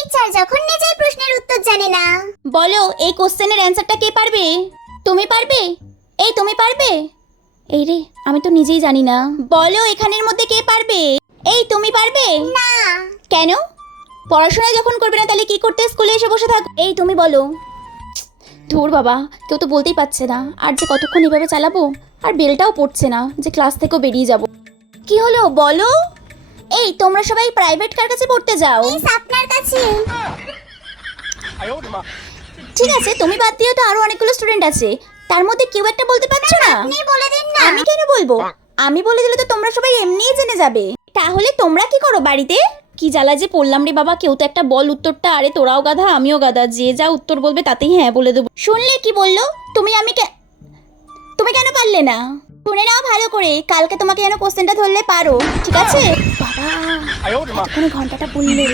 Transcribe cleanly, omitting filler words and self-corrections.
Teacher যখন নিজেই প্রশ্নের উত্তর জানে না। বলো এই কোশ্চেনের অ্যানসারটা কে পারবে? তুমি পারবে? এই তুমি পারবে? এই রে, আমি তো নিজেই জানি না। বলো এখানের মধ্যে কে পারবে? এই তুমি পারবে? না। কেন? পড়াশোনা যখন করবে না তাহলে কি করতে স্কুলে এসে বসে থাকো? এই তুমি বলো। ধুর বাবা, কেউ তো বলতেই পারছে না। আর যে কতক্ষণ এভাবে চালাবো? আর বেলটাও পড়ছে না যে ক্লাস থেকেও বেরিয়ে যাব। কি হলো বলো? এই তোমরা সবাই প্রাইভেট কার কাছে পড়তে যাও? মিস আপনার কাছে। ঠিক আছে, তুমি বাদ দিও তো, আরো অনেকগুলো স্টুডেন্ট আছে। তার মধ্যে কেউ একটা বলতে পারছো না? আপনি বলে দিন না। আমি কেন বলবো? আমি বলে দিলে তো তোমরা সবাই এমনিই জেনে যাবে। তাহলে তোমরা কি করো বাড়িতে? কি জ্বালা যে পড়লাম রে বাবা, কেউ তো একটা বল উত্তরটা। আরে তোরাও গাধা আমিও গাধা, যে যা উত্তর বলবে তাতেই হ্যাঁ বলে দেবো। শুনলে কি বললো? তুমি কেন পারলে না? শুনে নাও ভালো করে, কালকে তোমাকে যেন কোশ্চেনটা ধরলে পারো, ঠিক আছে? বাবা, এতক্ষণে ঘন্টাটা বললে।